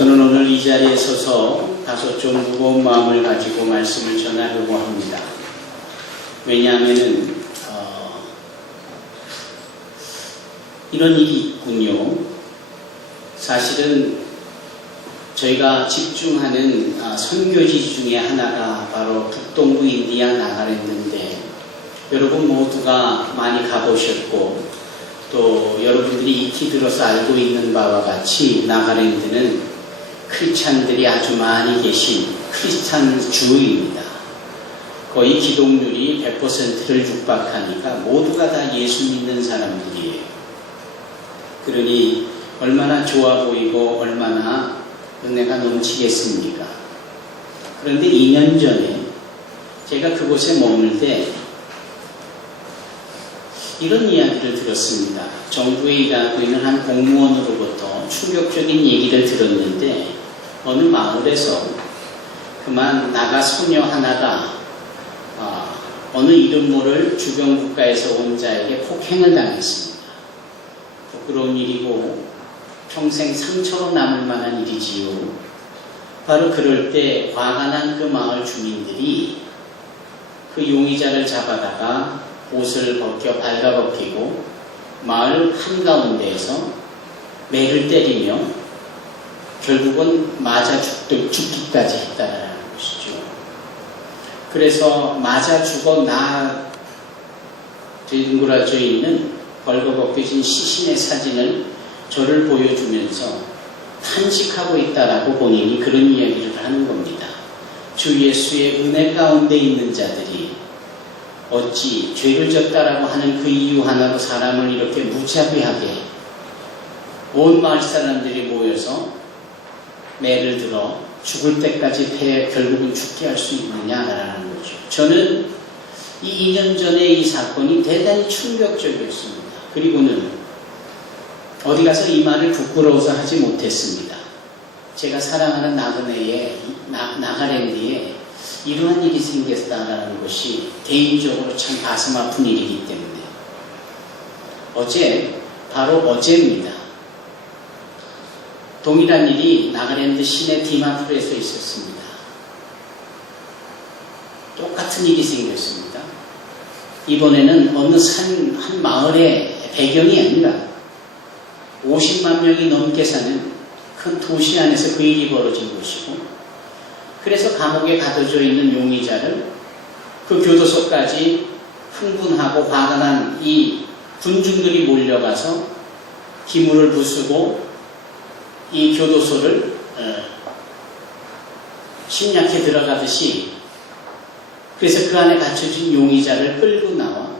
저는 오늘 이 자리에 서서 다소 좀 무거운 마음을 가지고 말씀을 전하려고 합니다. 왜냐하면은 이런 일이 있군요. 사실은 저희가 집중하는 선교지 중에 하나가 바로 북동부 인디아 나가랜드인데, 여러분 모두가 많이 가보셨고 또 여러분들이 익히 들어서 알고 있는 바와 같이 나가랜드는 크리스찬들이 아주 많이 계신 크리스찬 주입니다. 거의 기독률이 100%를 육박하니까 모두가 다 예수 믿는 사람들이에요. 그러니 얼마나 좋아 보이고 얼마나 은혜가 넘치겠습니까? 그런데 2년 전에 제가 그곳에 머물 때 이런 이야기를 들었습니다. 정부에 일하고 있는 한 공무원으로부터 충격적인 얘기를 들었는데, 어느 마을에서 그만 나가 소녀 하나가 어느 이름 모를 주변 국가에서 온 자에게 폭행을 당했습니다. 부끄러운 일이고 평생 상처로 남을 만한 일이지요. 바로 그럴 때 화가 난 그 마을 주민들이 그 용의자를 잡아다가 옷을 발가벗기고 마을 한가운데에서 매를 때리며 결국은 맞아 죽기까지 했다는 것이죠. 그래서 맞아 죽어 뒹굴어져 있는 벌거벗겨진 시신의 사진을 저를 보여주면서 탄식하고 있다라고 본인이 그런 이야기를 하는 겁니다. 주 예수의 은혜 가운데 있는 자들이 어찌 죄를 졌다라고 하는 그 이유 하나로 사람을 이렇게 무자비하게 온 마을 사람들이 모여서 매를 들어 죽을 때까지 결국은 죽게 할 수 있느냐라는 거죠. 저는 이 2년 전에 이 사건이 대단히 충격적이었습니다. 그리고는 어디 가서 이 말을 부끄러워서 하지 못했습니다. 제가 사랑하는 나가랜드에 이러한 일이 생겼다는 것이 개인적으로 참 가슴 아픈 일이기 때문에 바로 어제입니다. 동일한 일이 나가랜드 시내 디마푸르에서 있었습니다. 똑같은 일이 생겼습니다. 이번에는 어느 한 마을의 배경이 아니라 50만 명이 넘게 사는 큰 도시 안에서 그 일이 벌어진 것이고, 그래서 감옥에 가둬져 있는 용의자를 그 교도소까지 흥분하고 화가 난 이 군중들이 몰려가서 기물을 부수고 이 교도소를 심야케 들어가듯이, 그래서 그 안에 갇혀진 용의자를 끌고 나와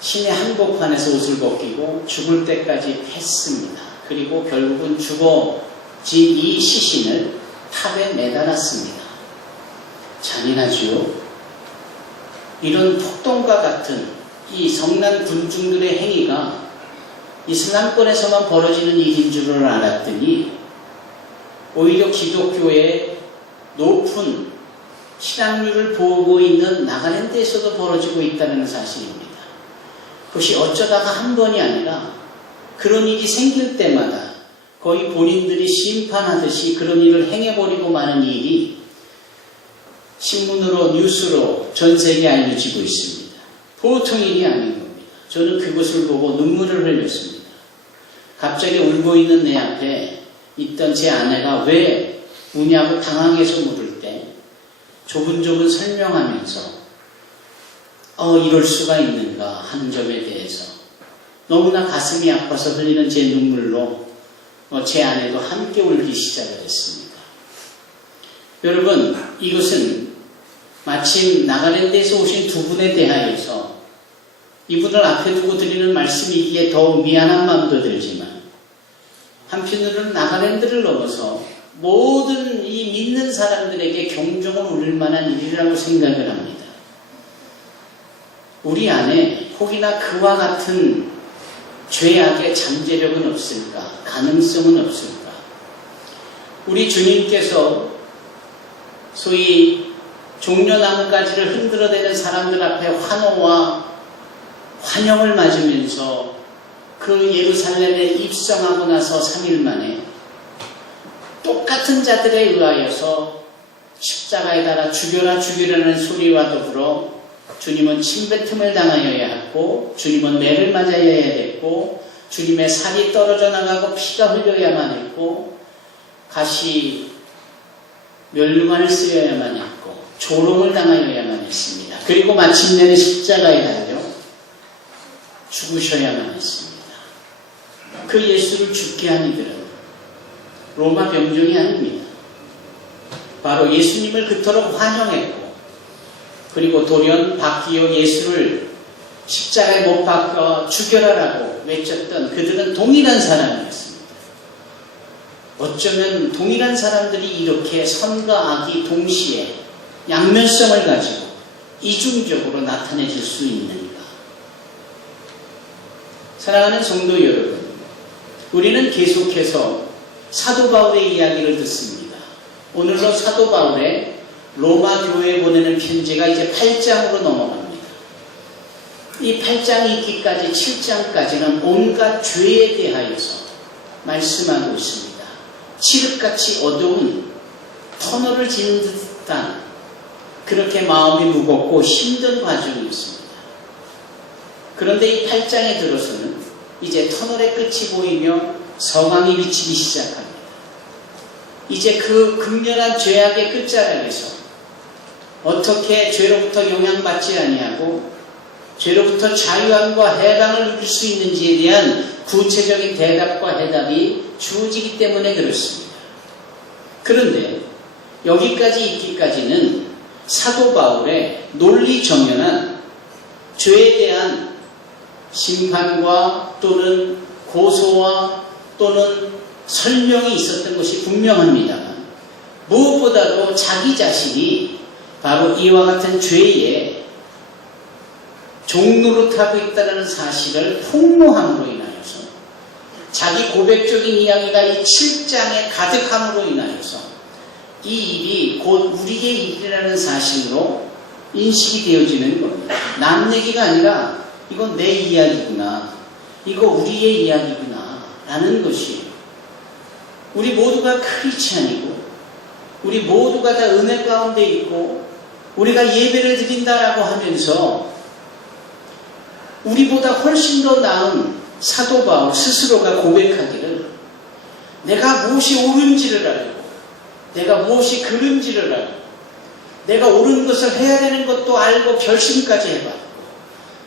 시내 한복판에서 옷을 벗기고 죽을 때까지 했습니다. 그리고 결국은 죽어진 이 시신을 탑에 매달았습니다. 잔인하지요. 이런 폭동과 같은 이 성난 군중들의 행위가 이슬람권에서만 벌어지는 일인 줄을 알았더니 오히려 기독교의 높은 신앙률을 보고 있는 나가랜드에서도 벌어지고 있다는 사실입니다. 그것이 어쩌다가 한 번이 아니라 그런 일이 생길 때마다 거의 본인들이 심판하듯이 그런 일을 행해버리고 마는 일이 신문으로 뉴스로 전 세계에 알려지고 있습니다. 보통 일이 아닌 겁니다. 저는 그것을 보고 눈물을 흘렸습니다. 갑자기 울고 있는 내 앞에 있던 제 아내가 왜 우냐고 당황해서 물을 때 조근조근 설명하면서 이럴 수가 있는가 하는 점에 대해서 너무나 가슴이 아파서 흘리는 제 눈물로 제 아내도 함께 울기 시작을 했습니다. 여러분, 이것은 마침 나가랜드에서 오신 두 분에 대하여서 이분을 앞에 두고 드리는 말씀이기에 더욱 미안한 마음도 들지만, 한편으로는 나가랜드를 넘어서 모든 이 믿는 사람들에게 경종을 울릴 만한 일이라고 생각을 합니다. 우리 안에 혹이나 그와 같은 죄악의 잠재력은 없을까? 가능성은 없을까? 우리 주님께서 소위 종려나무가지를 흔들어대는 사람들 앞에 환호와 환영을 맞으면서 그 예루살렘에 입성하고 나서 3일 만에 똑같은 자들에 의하여서 십자가에 달아 죽여라 죽이라는 소리와 더불어 주님은 침뱉음을 당하여야 했고, 주님은 매를 맞아야 했고, 주님의 살이 떨어져 나가고 피가 흘려야만 했고, 가시 멸류관을 쓰여야만 했고, 조롱을 당하여야만 했습니다. 그리고 마침내는 십자가에 달려 죽으셔야만 했습니다. 그 예수를 죽게 한 이들은 로마 병정이 아닙니다. 바로 예수님을 그토록 환영했고, 그리고 돌연 바뀌어 예수를 십자가에 못 박아 죽여라라고 외쳤던 그들은 동일한 사람이었습니다. 어쩌면 동일한 사람들이 이렇게 선과 악이 동시에 양면성을 가지고 이중적으로 나타내질 수 있는가? 사랑하는 성도 여러분, 우리는 계속해서 사도 바울의 이야기를 듣습니다. 오늘로 사도 바울의 로마 교회에 보내는 편지가 이제 8장으로 넘어갑니다. 이 8장이 있기까지 7장까지는 온갖 죄에 대하여서 말씀하고 있습니다. 칠흑같이 어두운 터널을 지는 듯한 그렇게 마음이 무겁고 힘든 과정이었습니다. 그런데 이 8장에 들어서는 이제 터널의 끝이 보이며 성황이 비치기 시작합니다. 이제 그 극렬한 죄악의 끝자락에서 어떻게 죄로부터 영향받지 아니하고 죄로부터 자유함과 해방을 누릴 수 있는지에 대한 구체적인 대답과 해답이 주어지기 때문에 그렇습니다. 그런데 여기까지 있기까지는 사도 바울의 논리정연한 죄에 대한 심판과 또는 고소와 또는 설명이 있었던 것이 분명합니다만, 무엇보다도 자기 자신이 바로 이와 같은 죄에 종노릇하고 있다는 사실을 폭로함으로 인하여서, 자기 고백적인 이야기가 이 7장에 가득함으로 인하여서 이 일이 곧 우리의 일이라는 사실로 인식이 되어지는 겁니다. 남 얘기가 아니라 이건 내 이야기구나, 이거 우리의 이야기구나 라는 것이, 우리 모두가 크리스찬이고 우리 모두가 다 은혜 가운데 있고 우리가 예배를 드린다라고 하면서 우리보다 훨씬 더 나은 사도 바울 스스로가 고백하기를, 내가 무엇이 옳은지를 알고 내가 무엇이 그른지를 알고 내가 옳은 것을 해야 되는 것도 알고 결심까지 해봤고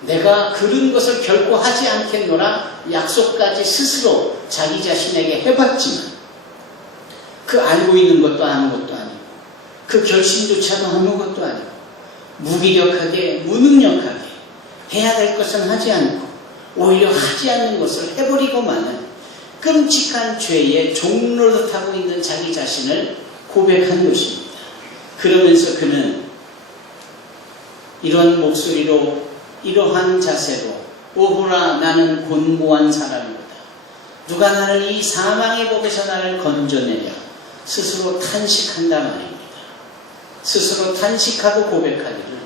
내가 그른 것을 결코 하지 않겠노라 약속까지 스스로 자기 자신에게 해봤지만, 그 알고 있는 것도 아무것도 아니고 그 결심조차도 아무것도 아니고 무기력하게 무능력하게 해야 될 것은 하지 않고 오히려 하지 않는 것을 해버리고 마는 끔찍한 죄에 종노릇하고 있는 자기 자신을 고백한 것입니다. 그러면서 그는 이런 목소리로, 이러한 자세로, 오호라 나는 곤고한 사람이다, 누가 나를 이 사망의 법에서 나를 건져내랴 스스로 탄식한단 말입니다. 스스로 탄식하고 고백하기를,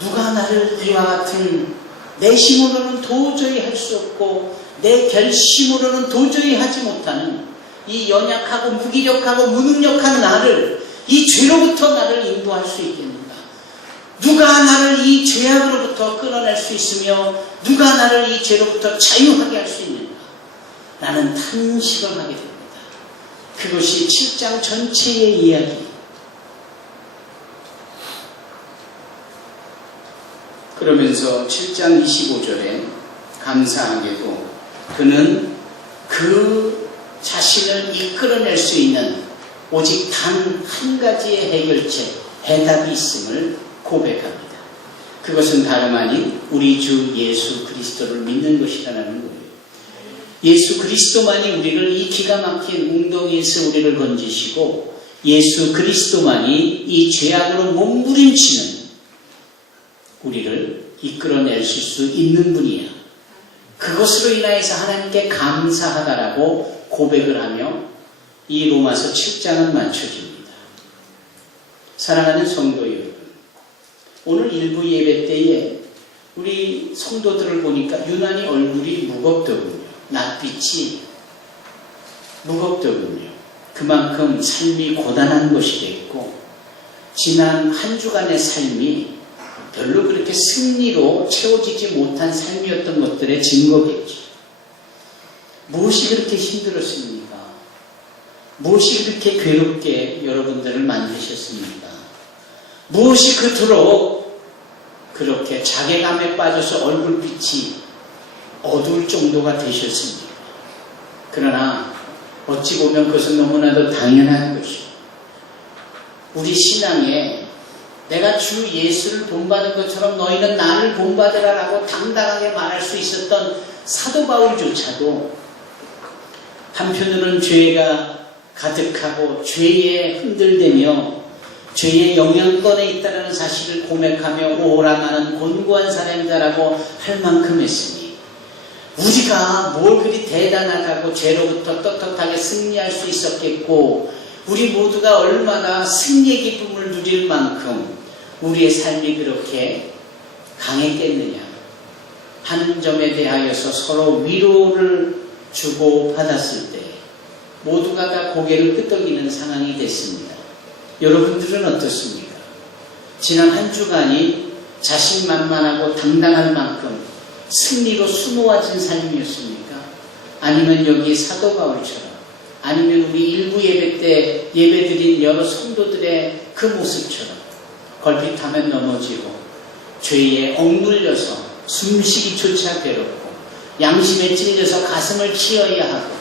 누가 나를 이와 같은 내 힘으로는 도저히 할 수 없고 내 결심으로는 도저히 하지 못하는 이 연약하고 무기력하고 무능력한 나를, 이 죄로부터 나를 인도할 수 있겠는가? 누가 나를 이 죄악으로부터 끌어낼 수 있으며 누가 나를 이 죄로부터 자유하게 할 수 있는가? 라는 탄식을 하게 됩니다. 그것이 7장 전체의 이야기. 그러면서 7장 25절에 감사하게도 그는 그 자신을 이끌어낼 수 있는 오직 단 한 가지의 해결책, 해답이 있음을 고백합니다. 그것은 다름 아닌 우리 주 예수 그리스도를 믿는 것이라는 거예요. 예수 그리스도만이 우리를 이 기가 막힌 웅덩이에서 우리를 건지시고, 예수 그리스도만이 이 죄악으로 몸부림치는 우리를 이끌어내실 수 있는 분이야. 그것으로 인하여서 하나님께 감사하다라고 고백을 하며 이 로마서 7장은 마쳐집니다. 사랑하는 성도 여러분, 오늘 일부 예배 때에 우리 성도들을 보니까 유난히 얼굴이 무겁더군요. 낯빛이 무겁더군요. 그만큼 삶이 고단한 것이 됐고, 지난 한 주간의 삶이 별로 그렇게 승리로 채워지지 못한 삶이었던 것들의 증거겠죠. 무엇이 그렇게 힘들었습니까? 무엇이 그렇게 괴롭게 여러분들을 만드셨습니까? 무엇이 그토록 그렇게 자괴감에 빠져서 얼굴빛이 어두울 정도가 되셨습니까? 그러나 어찌 보면 그것은 너무나도 당연한 것이고, 우리 신앙에 내가 주 예수를 본받은 것처럼 너희는 나를 본받으라라고 당당하게 말할 수 있었던 사도 바울조차도 한편으로는 죄가 가득하고 죄에 흔들대며 죄의 영향권에 있다는 사실을 고백하며 오라가는 곤고한 사람이다라고 할 만큼 했으니, 우리가 뭘 그리 대단하다고 죄로부터 떳떳하게 승리할 수 있었겠고, 우리 모두가 얼마나 승리의 기쁨을 누릴 만큼 우리의 삶이 그렇게 강했겠느냐 하는 점에 대하여서 서로 위로를 주고 받았을 때 모두가 다 고개를 끄덕이는 상황이 됐습니다. 여러분들은 어떻습니까? 지난 한 주간이 자신만만하고 당당할 만큼 승리로 수놓아진 삶이었습니까? 아니면 여기 사도 바울처럼, 아니면 우리 일부 예배 때 예배드린 여러 성도들의 그 모습처럼 걸핏하면 넘어지고 죄에 억눌려서 숨쉬기조차 괴롭고 양심에 찔려서 가슴을 치어야 하고,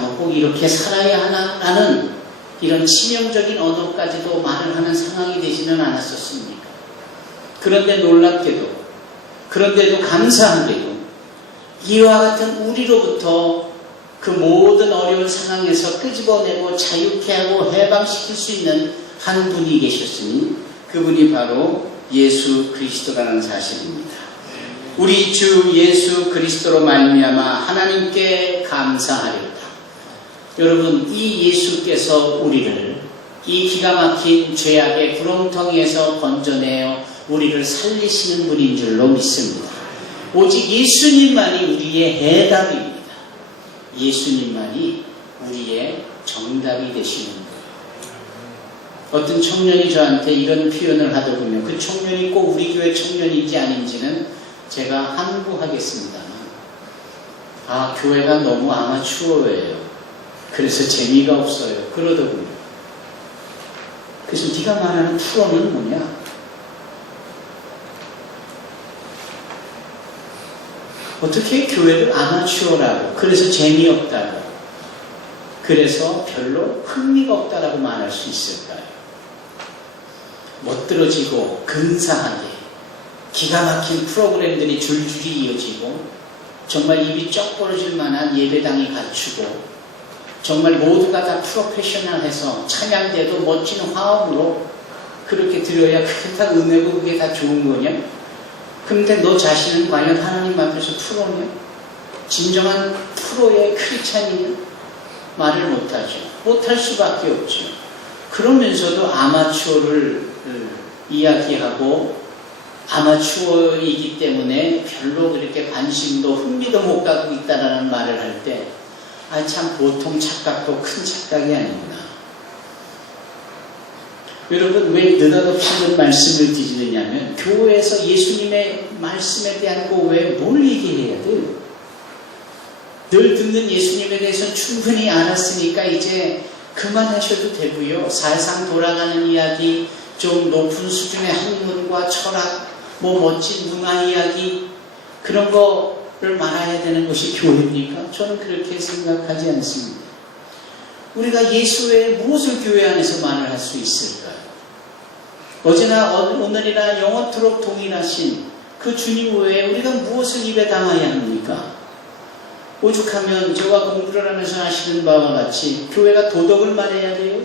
뭐 꼭 이렇게 살아야 하나? 라는 이런 치명적인 언어까지도 말을 하는 상황이 되지는 않았었습니까? 그런데 놀랍게도, 그런데도 감사하게도 이와 같은 우리로부터 그 모든 어려운 상황에서 끄집어내고 자유케 하고 해방시킬 수 있는 한 분이 계셨으니 그분이 바로 예수 그리스도라는 사실입니다. 우리 주 예수 그리스도로 말미암아 하나님께 감사하리로다. 여러분, 이 예수께서 우리를 이 기가 막힌 죄악의 구렁텅이에서 건져내어 우리를 살리시는 분인 줄로 믿습니다. 오직 예수님만이 우리의 해답입니다. 예수님만이 우리의 정답이 되시는 거예요. 어떤 청년이 저한테 이런 표현을 하더군요. 그 청년이 꼭 우리 교회 청년인지 아닌지는 제가 항구하겠습니다만, 교회가 너무 아마추어예요. 그래서 재미가 없어요. 그러더군요. 그래서 네가 말하는 프로는 뭐냐? 어떻게 교회를 아마추어라고, 그래서 재미없다고, 그래서 별로 흥미가 없다라고 말할 수 있을까요? 멋들어지고 근사하게 기가 막힌 프로그램들이 줄줄이 이어지고, 정말 입이 쩍 벌어질 만한 예배당이 갖추고, 정말 모두가 다 프로페셔널해서 찬양대도 멋진 화음으로 그렇게 드려야 그게 다 은혜고 그게 다 좋은 거냐? 그런데 너 자신은 과연 하나님 앞에서 프로냐? 진정한 프로의 크리스찬이냐? 말을 못하죠. 못할 수밖에 없죠. 그러면서도 아마추어를 이야기하고 아마추어이기 때문에 별로 그렇게 관심도 흥미도 못 갖고 있다라는 말을 할 때, 참 보통 착각도 큰 착각이 아니구나. 여러분, 왜 느닷없이 이런 말씀을 드리느냐면, 교회에서 예수님의 말씀에 대한 거 왜 뭘 얘기해야 돼요? 늘 듣는 예수님에 대해서는 충분히 알았으니까 이제 그만하셔도 되고요. 사실상 돌아가는 이야기, 좀 높은 수준의 학문과 철학, 멋진 문화 이야기, 그런 거를 말해야 되는 것이 교회입니까? 저는 그렇게 생각하지 않습니다. 우리가 예수 외에 무엇을 교회 안에서 말을 할 수 있을까요? 어제나 오늘이나 영원토록 동일하신 그 주님 외에 우리가 무엇을 입에 담아야 합니까? 오죽하면 저와 공부를 하면서 하시는 바와 같이 교회가 도덕을 말해야 돼요?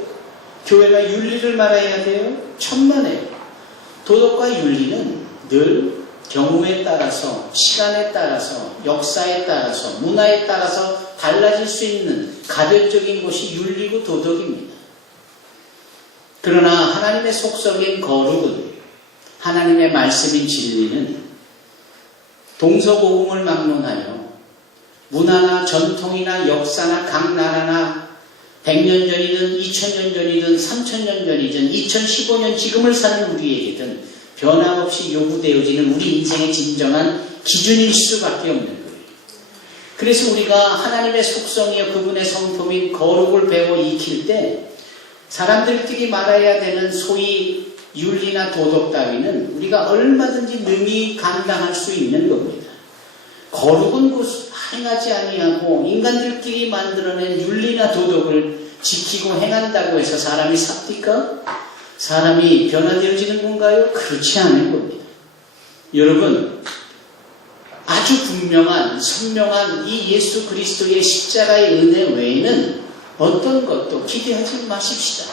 교회가 윤리를 말해야 돼요? 천만에요. 도덕과 윤리는 늘 경우에 따라서, 시간에 따라서, 역사에 따라서, 문화에 따라서 달라질 수 있는 가변적인 것이 윤리고 도덕입니다. 그러나 하나님의 속성인 거룩은, 하나님의 말씀인 진리는 동서고금을 막론하여 문화나 전통이나 역사나 각 나라나 100년 전이든 2000년 전이든 3000년 전이든 2015년 지금을 사는 우리에게든 변함없이 요구되어지는 우리 인생의 진정한 기준일 수밖에 없는 거예요. 그래서 우리가 하나님의 속성이요 그분의 성품인 거룩을 배워 익힐 때 사람들끼리 말해야 되는 소위 윤리나 도덕 따위는 우리가 얼마든지 능히 감당할 수 있는 겁니다. 거룩은 행하지 아니하고 인간들끼리 만들어낸 윤리나 도덕을 지키고 행한다고 해서 사람이 삽니까? 사람이 변화되어지는 건가요? 그렇지 않은 겁니다. 여러분, 아주 분명한 선명한 이 예수 그리스도의 십자가의 은혜 외에는 어떤 것도 기대하지 마십시다.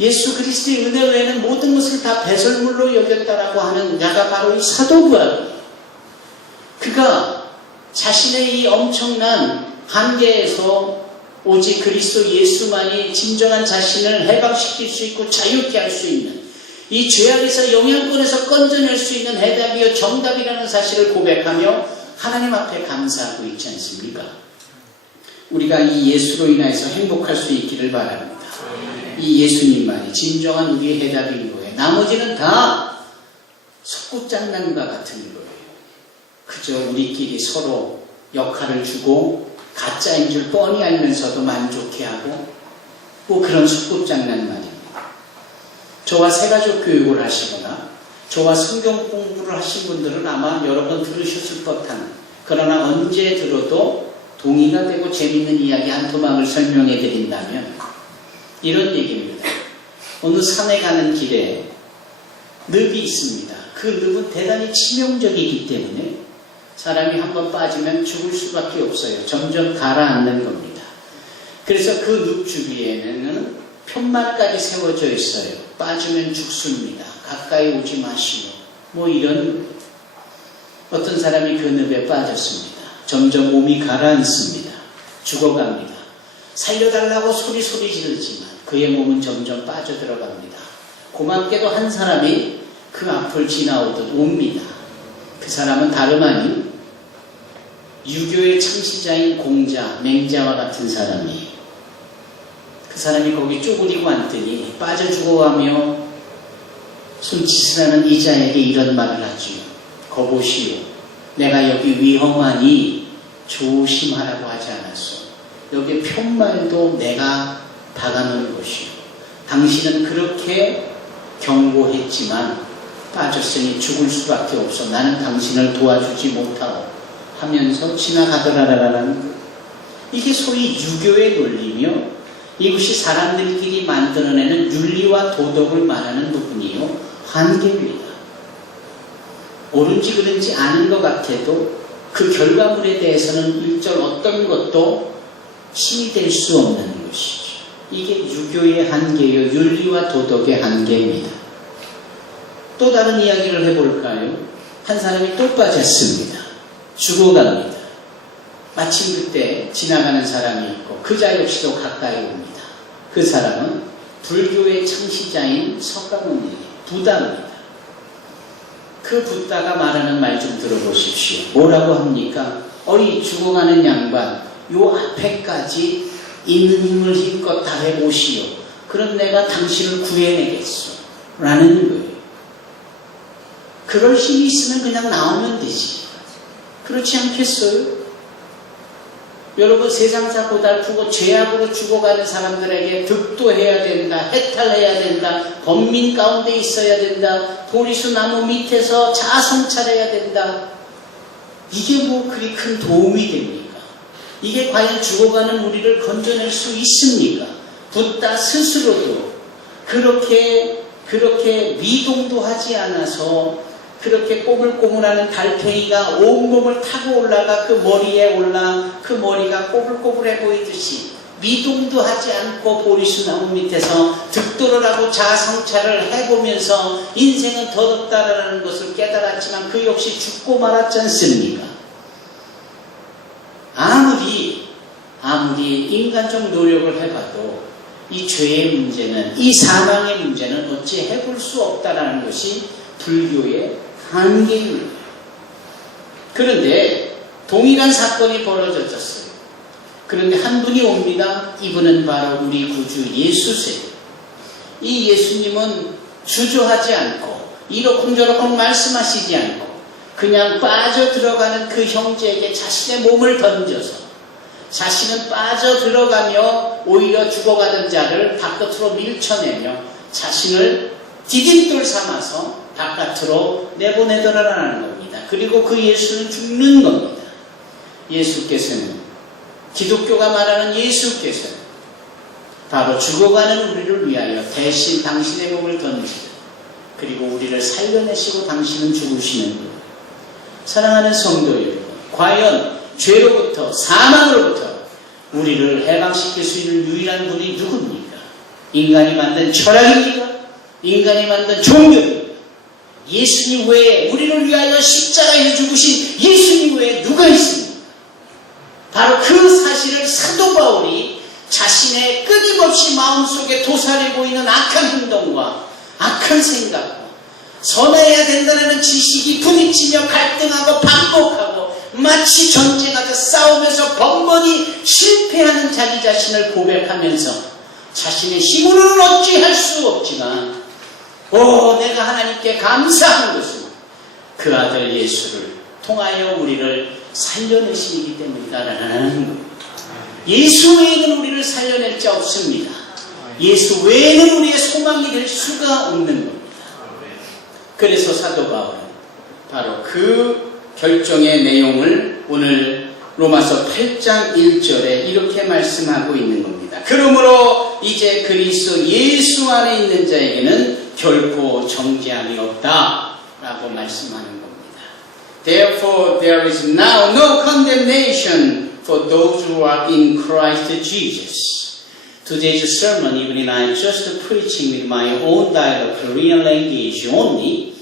예수 그리스도의 은혜 외에는 모든 것을 다 배설물로 여겼다라고 하는 자가 바로 이 사도 바울이에요. 그가 자신의 이 엄청난 한계에서 오직 그리스도 예수만이 진정한 자신을 해방시킬 수 있고 자유케 할 수 있는 이 죄악에서 영향권에서 건져낼 수 있는 해답이요 정답이라는 사실을 고백하며 하나님 앞에 감사하고 있지 않습니까? 우리가 이 예수로 인하여서 행복할 수 있기를 바랍니다. 이 예수님만이 진정한 우리의 해답인 거예요. 나머지는 다 속꿉장난과 같은 거예요. 그저 우리끼리 서로 역할을 주고 가짜인 줄 뻔히 알면서도 만족해하고 뭐 그런 속꿉장난 말입니다. 저와 새가족 교육을 하시거나 저와 성경 공부를 하신 분들은 아마 여러 번 들으셨을 법한 그러나 언제 들어도 동의가 되고 재밌는 이야기 한 토막을 설명해 드린다면 이런 얘기입니다. 어느 산에 가는 길에 늪이 있습니다. 그 늪은 대단히 치명적이기 때문에 사람이 한번 빠지면 죽을 수밖에 없어요. 점점 가라앉는 겁니다. 그래서 그 늪 주위에는 편말까지 세워져 있어요. 빠지면 죽습니다. 가까이 오지 마시오. 뭐 이런 어떤 사람이 그 늪에 빠졌습니다. 점점 몸이 가라앉습니다. 죽어갑니다. 살려달라고 소리 지르지만 그의 몸은 점점 빠져들어갑니다. 고맙게도 한 사람이 그 앞을 지나오듯 옵니다. 그 사람은 다름 아닌 유교의 창시자인 공자, 맹자와 같은 사람이에요. 그 사람이 거기 쪼그리고 앉더니 빠져 죽어가며 손짓을 하는 이자에게 이런 말을 하지요. 거보시오. 내가 여기 위험하니 조심하라고 하지 않았소. 여기 편말도 내가 박아놓은 것이오. 당신은 그렇게 경고했지만 빠졌으니 죽을 수밖에 없어. 나는 당신을 도와주지 못하오. 하면서 지나가더라라는 거. 이게 소위 유교의 논리며 이것이 사람들끼리 만들어내는 윤리와 도덕을 말하는 부분이요. 한계입니다. 옳은지 그른지 아는 것 같아도 그 결과물에 대해서는 일절 어떤 것도 힘이 될 수 없는 것이죠. 이게 유교의 한계요. 윤리와 도덕의 한계입니다. 또 다른 이야기를 해볼까요? 한 사람이 또 빠졌습니다. 죽어갑니다. 마침 그때 지나가는 사람이 있고 그자 역시도 가까이 옵니다. 그 사람은 불교의 창시자인 석가모니예요. 부다입니다. 그 붓다가 말하는 말 좀 들어보십시오. 뭐라고 합니까? 어이 죽어가는 양반, 요 앞에까지 있는 힘을 힘껏 다 해보시오. 그럼 내가 당신을 구해내겠소. 라는 거예요. 그럴 힘이 있으면 그냥 나오면 되지. 그렇지 않겠어요? 여러분 세상사 고달프고 죄악으로 죽어가는 사람들에게 득도해야 된다, 해탈해야 된다, 범민 가운데 있어야 된다, 보리수 나무 밑에서 자아성찰해야 된다. 이게 뭐 그리 큰 도움이 됩니까? 이게 과연 죽어가는 우리를 건져낼 수 있습니까? 붓다 스스로도 그렇게 미동도 하지 않아서 그렇게 꼬불꼬불하는 달팽이가 온몸을 타고 올라가 그 머리에 올라 그 머리가 꼬불꼬불해 보이듯이 미동도 하지 않고 보리수 나무 밑에서 득도를 하고 자아성찰을 해보면서 인생은 더럽다라는 것을 깨달았지만 그 역시 죽고 말았지 않습니까? 아무리 인간적 노력을 해봐도 이 죄의 문제는, 이 사망의 문제는 어찌 해볼 수 없다라는 것이 불교의 한계입니다. 그런데 동일한 사건이 벌어졌어요. 그런데 한 분이 옵니다. 이분은 바로 우리 구주 예수세요. 이 예수님은 주저하지 않고 이러쿵저러쿵 말씀하시지 않고 그냥 빠져들어가는 그 형제에게 자신의 몸을 던져서 자신은 빠져들어가며 오히려 죽어가던 자를 바깥으로 밀쳐내며 자신을 디딤돌 삼아서 바깥으로 내보내더라라는 겁니다. 그리고 그 예수는 죽는 겁니다. 예수께서는, 기독교가 말하는 예수께서는 바로 죽어가는 우리를 위하여 대신 당신의 몸을 던지고 그리고 우리를 살려내시고 당신은 죽으시는 분. 사랑하는 성도 여러분, 과연 죄로부터, 사망으로부터 우리를 해방시킬 수 있는 유일한 분이 누굽니까? 인간이 만든 철학입니까? 인간이 만든 종교입니까? 예수님 외에, 우리를 위하여 십자가에 죽으신 예수님 외에 누가 있습니까? 바로 그 사실을 사도 바울이 자신의 끊임없이 마음속에 도사리고 있는 악한 행동과 악한 생각과 선해야 된다는 지식이 부딪히며 갈등하고 반복하고 마치 전쟁하듯 싸우면서 번번이 실패하는 자기 자신을 고백하면서 자신의 힘으로는 어찌할 수 없지만 내가 하나님께 감사한 것은 그 아들 예수를 통하여 우리를 살려내시기 때문이다라는 겁니다. 예수 외에는 우리를 살려낼 자 없습니다. 예수 외에는 우리의 소망이 될 수가 없는 겁니다. 그래서 사도 바울은 바로 그 결정의 내용을 오늘 로마서 8장 1절에 이렇게 말씀하고 있는 겁니다. 그러므로 이제 그리스도 예수 안에 있는 자에게는 결코 정죄함이 없다 라고 말씀하는 겁니다. Therefore there is now no condemnation for those who are in Christ Jesus. Today's sermon, even I just preaching with my own dialect, Korean language only,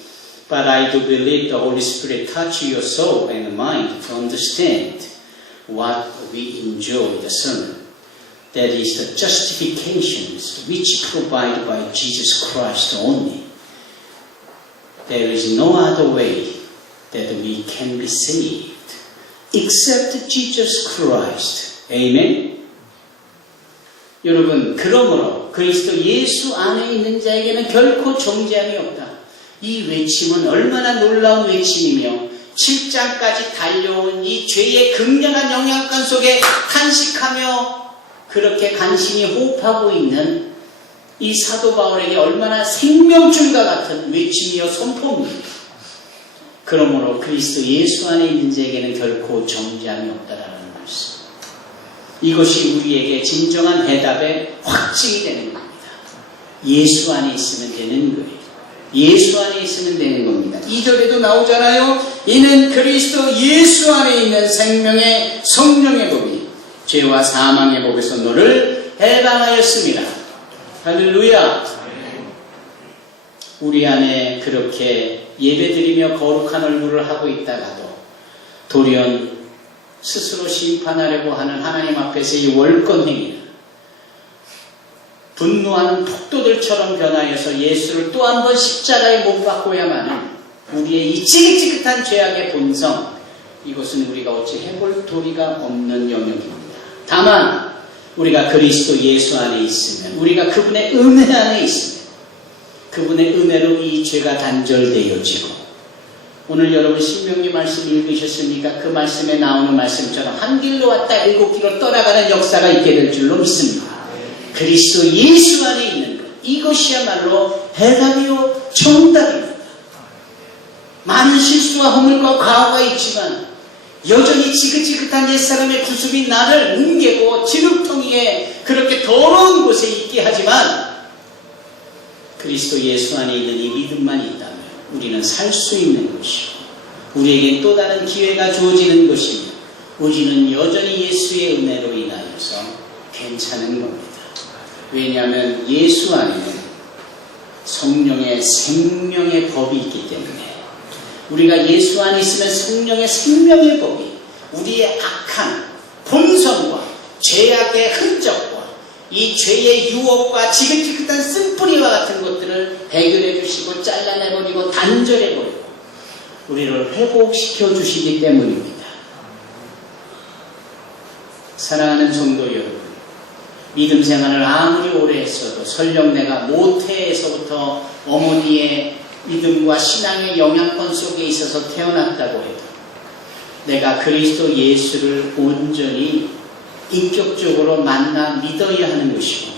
but I do believe the Holy Spirit touch your soul and mind to understand what we enjoy the sermon. That is the justifications which provided by Jesus Christ only. There is no other way that we can be saved except Jesus Christ. Amen. 여러분, 그러므로 그리스도 예수 안에 있는 자에게는 결코 정죄함이 없다. 이 외침은 얼마나 놀라운 외침이며 7장까지 달려온 이 죄의 극렬한 영향권 속에 탄식하며 그렇게 간신히 호흡하고 있는 이 사도 바울에게 얼마나 생명줄과 같은 외침이요 선포입니다. 그러므로 그리스도 예수 안에 있는 자에게는 결코 정죄함이 없다라는 말씀. 이것이 우리에게 진정한 해답의 확증이 되는 겁니다. 예수 안에 있으면 되는 거예요. 예수 안에 있으면 되는 겁니다. 2절에도 나오잖아요. 이는 그리스도 예수 안에 있는 생명의 성령의 법이 죄와 사망의 법에서 너를 해방하였습니다. 할렐루야. 우리 안에 그렇게 예배드리며 거룩한 얼굴을 하고 있다가도 돌연 스스로 심판하려고 하는 하나님 앞에서 이 월권행위는 분노하는 폭도들처럼 변하여서 예수를 또 한 번 십자가에 못 박고야만은 우리의 이 지긋지긋한 죄악의 본성, 이것은 우리가 어찌 해볼 도리가 없는 영역입니다. 다만 우리가 그리스도 예수 안에 있으면, 우리가 그분의 은혜 안에 있으면 그분의 은혜로 이 죄가 단절되어지고, 오늘 여러분 신명기 말씀 읽으셨습니까? 그 말씀에 나오는 말씀처럼 한 길로 왔다 7길로 떠나가는 역사가 있게 될 줄로 믿습니다. 그리스도 예수 안에 있는 것, 이것이야말로 해답이요 정답입니다. 많은 실수와 허물과 과오가 있지만 여전히 지긋지긋한 옛사람의 구습이 나를 뭉개고 지름통이에 그렇게 더러운 곳에 있게 하지만 그리스도 예수 안에 있는 이 믿음만 있다면 우리는 살 수 있는 것이고, 우리에겐 또 다른 기회가 주어지는 것이며, 우리는 여전히 예수의 은혜로 인하여서 괜찮은 겁니다. 왜냐하면 예수 안에는 성령의 생명의 법이 있기 때문에, 우리가 예수 안에 있으면 성령의 생명의 법이 우리의 악한 본성과 죄악의 흔적과 이 죄의 유혹과 지긋지긋한 쓴뿌리와 같은 것들을 해결해 주시고 잘라내버리고 단절해버리고 우리를 회복시켜 주시기 때문입니다. 사랑하는 성도 여러분, 믿음 생활을 아무리 오래 했어도 설령 내가 모태에서부터 어머니의 믿음과 신앙의 영향권 속에 있어서 태어났다고 해도 내가 그리스도 예수를 온전히 인격적으로 만나 믿어야 하는 것이고,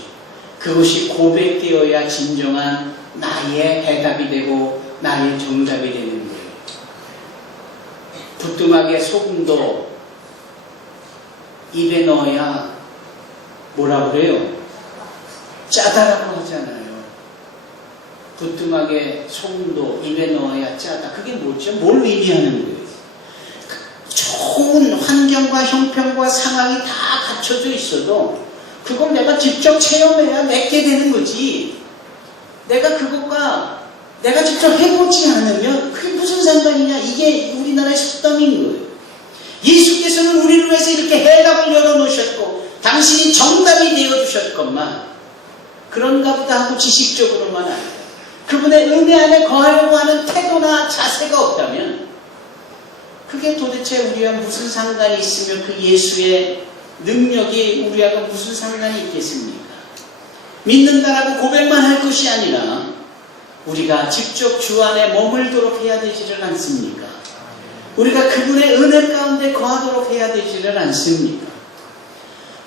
그것이 고백되어야 진정한 나의 해답이 되고 나의 정답이 되는 거예요. 부뚜막에 소금도 입에 넣어야 뭐라고 그래요? 짜다라고 하잖아요. 부뚜막에 소금도 입에 넣어야 짜다. 그게 뭐죠? 뭘 의미하는 거예요? 좋은 환경과 형편과 상황이 다 갖춰져 있어도 그걸 내가 직접 체험해야 맺게 되는 거지. 내가 그것과 내가 직접 해보지 않으면 그게 무슨 상관이냐. 이게 우리나라의 속담인 거예요. 예수께서는 우리를 위해서 이렇게 해답을 열어놓으셨고 당신이 정답이 되어주셨건만 그런가 보다 하고 지식적으로만 아니라 그분의 은혜 안에 거하려고 하는 태도나 자세가 없다면 그게 도대체 우리와 무슨 상관이 있으며 그 예수의 능력이 우리하고 무슨 상관이 있겠습니까? 믿는다라고 고백만 할 것이 아니라 우리가 직접 주 안에 머물도록 해야 되지를 않습니까? 우리가 그분의 은혜 가운데 거하도록 해야 되지를 않습니까?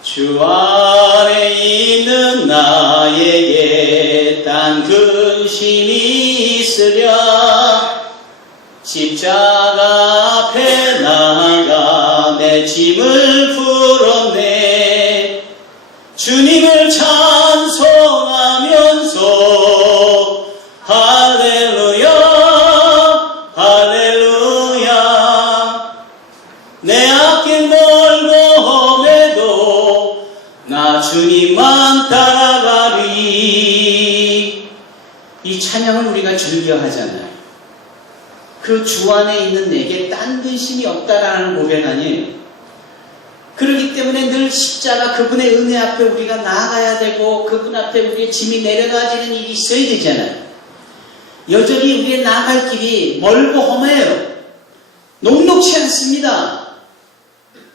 주 안에 있는 나에게 딴 근심이 있으랴 십자가 앞에 나가 내 짐을 풀었네. 주님을 찬송하면서 할렐루야 할렐루야 내 앞길 멀고 험해도 나 주님만 따라가리. 이 찬양을 우리가 즐겨 하잖아요. 그 주 안에 있는 내게 딴 근심이 없다라는 고백 아니에요. 그렇기 때문에 늘 십자가 그분의 은혜 앞에 우리가 나아가야 되고 그분 앞에 우리의 짐이 내려가지는 일이 있어야 되잖아요. 여전히 우리의 나아갈 길이 멀고 험해요. 녹록치 않습니다.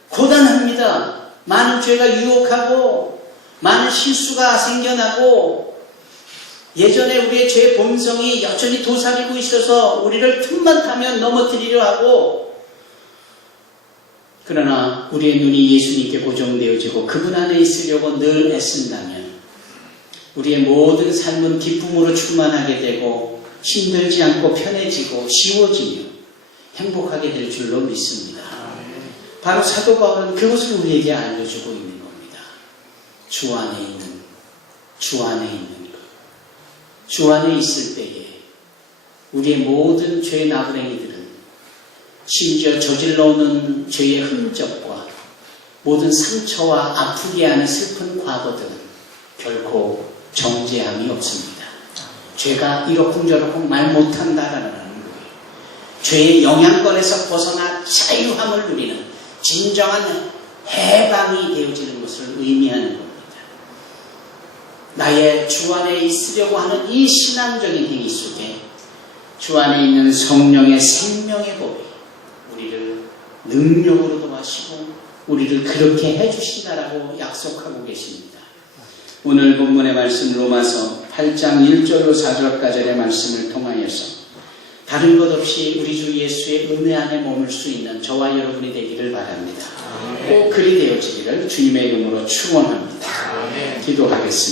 고단합니다. 많은 죄가 유혹하고 많은 실수가 생겨나고 예전에 우리의 죄 본성이 여전히 도사리고 있어서 우리를 틈만 타면 넘어뜨리려 하고, 그러나 우리의 눈이 예수님께 고정되어지고 그분 안에 있으려고 늘 애쓴다면 우리의 모든 삶은 기쁨으로 충만하게 되고 힘들지 않고 편해지고 쉬워지며 행복하게 될 줄로 믿습니다. 바로 사도 바울은 그것을 우리에게 알려주고 있는 겁니다. 주 안에 있는 것. 주 안에 있을 때에 우리의 모든 죄 나부랭이들은 심지어 저질러오는 죄의 흔적과 모든 상처와 아프게 하는 슬픈 과거들은 결코 정죄함이 없습니다. 죄가 이러쿵저러쿵 말 못한다라는 거예요. 죄의 영향권에서 벗어나 자유함을 누리는 진정한 해방이 되어지는 것을 의미하는 겁니다. 나의 주 안에 있으려고 하는 이 신앙적인 행위 속에 주 안에 있는 성령의 생명의 법이 우리를 능력으로 도와주시고 우리를 그렇게 해주신다라고 약속하고 계십니다. 오늘 본문의 말씀 로마서 8장 1절로 4절까지의 말씀을 통하여서 다른 것 없이 우리 주 예수의 은혜 안에 머물 수 있는 저와 여러분이 되기를 바랍니다. 꼭 그리 되어지기를 주님의 이름으로 축원합니다. 기도하겠습니다.